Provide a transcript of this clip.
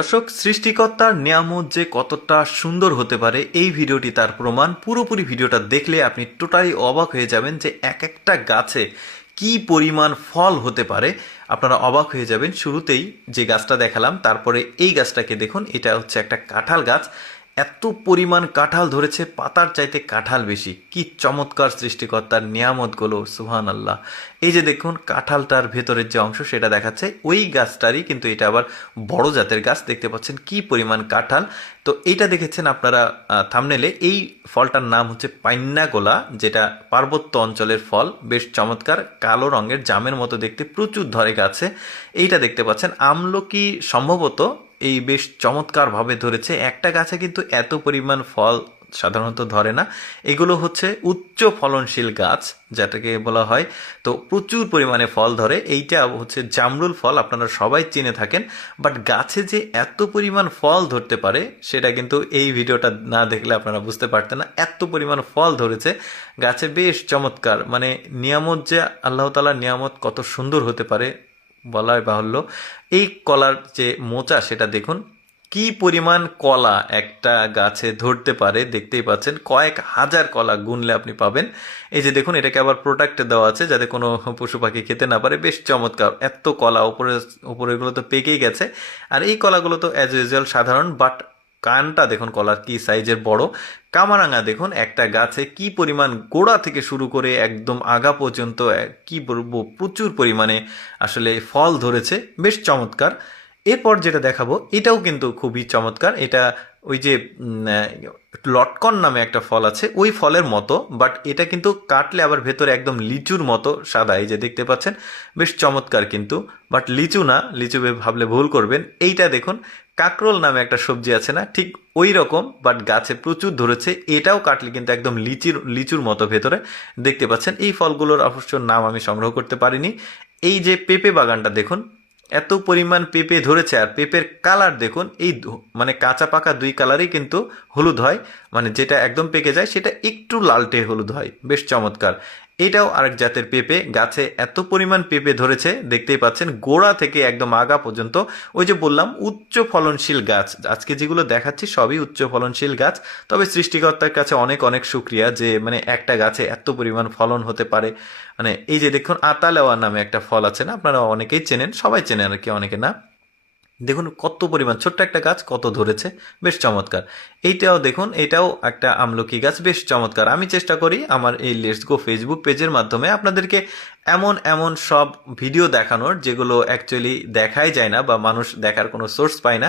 দর্শক, সৃষ্টিকর্তার নিয়ামত যে কতটা সুন্দর হতে পারে এই ভিডিওটি তার প্রমাণ। পুরোপুরি ভিডিওটা দেখলে আপনি টোটালি অবাক হয়ে যাবেন যে এক একটা গাছে কি পরিমাণ ফল হতে পারে। আপনারা অবাক হয়ে যাবেন। শুরুতেই যে গাছটা দেখালাম, তারপরে এই গাছটাকে দেখুন। এটা হচ্ছে একটা কাঁঠাল গাছ। এত পরিমাণ কাঁঠাল ধরেছে, পাতার চাইতে কাঁঠাল বেশি। কি চমৎকার সৃষ্টিকর্তার নিয়ামতগুলো, সুবহান আল্লাহ। এই যে দেখুন কাঁঠালটার ভেতরের যে অংশ সেটা দেখাচ্ছে ওই গাছটারই, কিন্তু এটা আবার বড় জাতের গাছ। দেখতে পাচ্ছেন কি পরিমাণ কাঁঠাল। তো এইটা দেখেছেন আপনারা থাম্বনেলে। এই ফলটার নাম হচ্ছে পাইন্না গোলা, যেটা পার্বত্য অঞ্চলের ফল। বেশ চমৎকার, কালো রঙের, জামের মতো দেখতে, প্রচুর ধরে গাছে। এইটা দেখতে পাচ্ছেন আমলকি সম্ভবত। এই বেশ চমৎকারভাবে ধরেছে। একটা গাছে কিন্তু এত পরিমাণ ফল সাধারণত ধরে না। এগুলো হচ্ছে উচ্চ ফলনশীল গাছ, যেটাকে বলা হয়। তো প্রচুর পরিমাণে ফল ধরে। এইটা হচ্ছে জামরুল ফল, আপনারা সবাই চিনে থাকেন। বাট গাছে যে এত পরিমাণ ফল ধরতে পারে সেটা কিন্তু এই ভিডিওটা না দেখলে আপনারা বুঝতে পারতেন না। এত পরিমাণ ফল ধরেছে গাছে, বেশ চমৎকার। মানে নিয়ামত যে আল্লাহ তাআলার নিয়ামত কত সুন্দর হতে পারে বলাই বাহুল্য। এই কলার যে মোচা সেটা দেখুন, কি পরিমাণ কলা একটা গাছে ধরতে পারে। দেখতেই পাচ্ছেন কয়েক হাজার কলা গুনলে আপনি পাবেন। এই যে দেখুন, এটাকে আবার প্রোটেক্ট দেওয়া আছে যাতে কোনো পশু পাখি খেতে না পারে। বেশ চমৎকার। এত কলা, উপরেগুলো তো পেকেই গেছে। আর এই কলাগুলো তো অ্যাজ ইউজুয়াল সাধারণ, বাট কানটা দেখুন কলার কি সাইজের বড়। কামারাঙা দেখুন একটা গাছে কি পরিমাণ, গোড়া থেকে শুরু করে একদম আগা পর্যন্ত কি বলবো, প্রচুর পরিমাণে আসলে ফল ধরেছে। বেশ চমৎকার। এরপর যেটা দেখাবো এটাও কিন্তু খুবই চমৎকার। এটা ওই যে লটকন নামে একটা ফল আছে, ওই ফলের মতো, বাট এটা কিন্তু কাটলে আবার ভেতরে একদম লিচুর মতো সাদা। এই যে দেখতে পাচ্ছেন, বেশ চমৎকার কিন্তু। বাট লিচু না, লিচু ভাবলে ভুল করবেন। এইটা দেখুন, কাকরোল নামে একটা সবজি আছে না, ঠিক ওই রকম, বাট গাছে প্রচুর ধরেছে। এটাও কাটলে কিন্তু একদম লিচুর মতো ভেতরে। দেখতে পাচ্ছেন এই ফলগুলোর অবশ্য নাম আমি সংগ্রহ করতে পারিনি। এই যে পেঁপে বাগানটা দেখুন, এত পরিমাণ পেঁপে ধরেছে। আর পেঁপের কালার দেখুন, এই মানে কাঁচা পাকা দুই কালারই কিন্তু হলুদ হয়। মানে যেটা একদম পেকে যায় সেটা একটু লালটে হলুদ হয়। বেশ চমৎকার। এটাও আরেক জাতের পেঁপে। গাছে এত পরিমাণ পেঁপে ধরেছে, দেখতেই পাচ্ছেন গোড়া থেকে একদম আগা পর্যন্ত। ওই যে বললাম উচ্চ ফলনশীল গাছ, আজকে যেগুলো দেখাচ্ছি সবই উচ্চ ফলনশীল গাছ। তবে সৃষ্টিকর্তার কাছে অনেক অনেক শুক্রিয়া যে মানে একটা গাছে এত পরিমাণ ফলন হতে পারে। মানে এই যে দেখুন আতালেওয়া নামে একটা ফল আছে না, আপনারা অনেকেই চেনেন, সবাই চেনেন আর কি, অনেকে না। দেখুন কত পরিমাণ, ছোট্ট একটা গাছ কত ধরেছে। বেশ চমৎকার। এইটাও দেখুন, এটাও একটা আমলকি গাছ। বেশ চমৎকার। আমি চেষ্টা করি আমার এই লেটস গো ফেসবুক পেজের মাধ্যমে আপনাদেরকে এমন এমন সব ভিডিও দেখানোর যেগুলো অ্যাকচুয়ালি দেখাই যায় না বা মানুষ দেখার কোনো সোর্স পায় না।